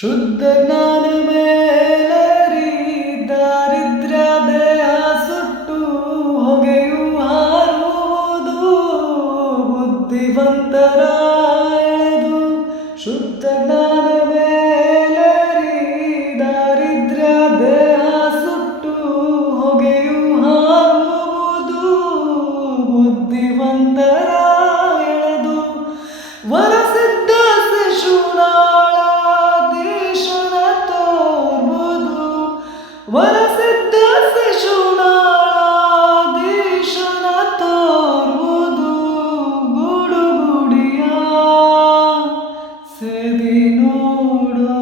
ಶುದ್ಧ ಜ್ಞಾನ ಮೇಲರಿ ದಾರಿದ್ರ್ಯ ದೇಹ ಸುಟ್ಟು ಹೊಗೆಯು ಹಾರುವುದು ಬುದ್ಧಿವಂತರ ಎಳೆದು. ಶುದ್ಧ ಜ್ಞಾನ ಮೇಲರಿ ದಾರಿದ್ರ್ಯ ದೇಹ ಸುಟ್ಟು ಹೊಗೆಯು ಹಾರುವುದು ಬುದ್ಧಿವಂತರ ಎಳೆದು. ವರಸಿದ್ಧ ಶಿಶುನಾಳ ದೇಶನ ತೋರ್ಬೋದು. ವರಸಿದ್ಧ ಶಿಶುನಾಳ ದೇಶನ ತೋರ್ಬೋದು. ಗುಡುಗುಡಿಯ ಸೇದಿ ನೋಡೋ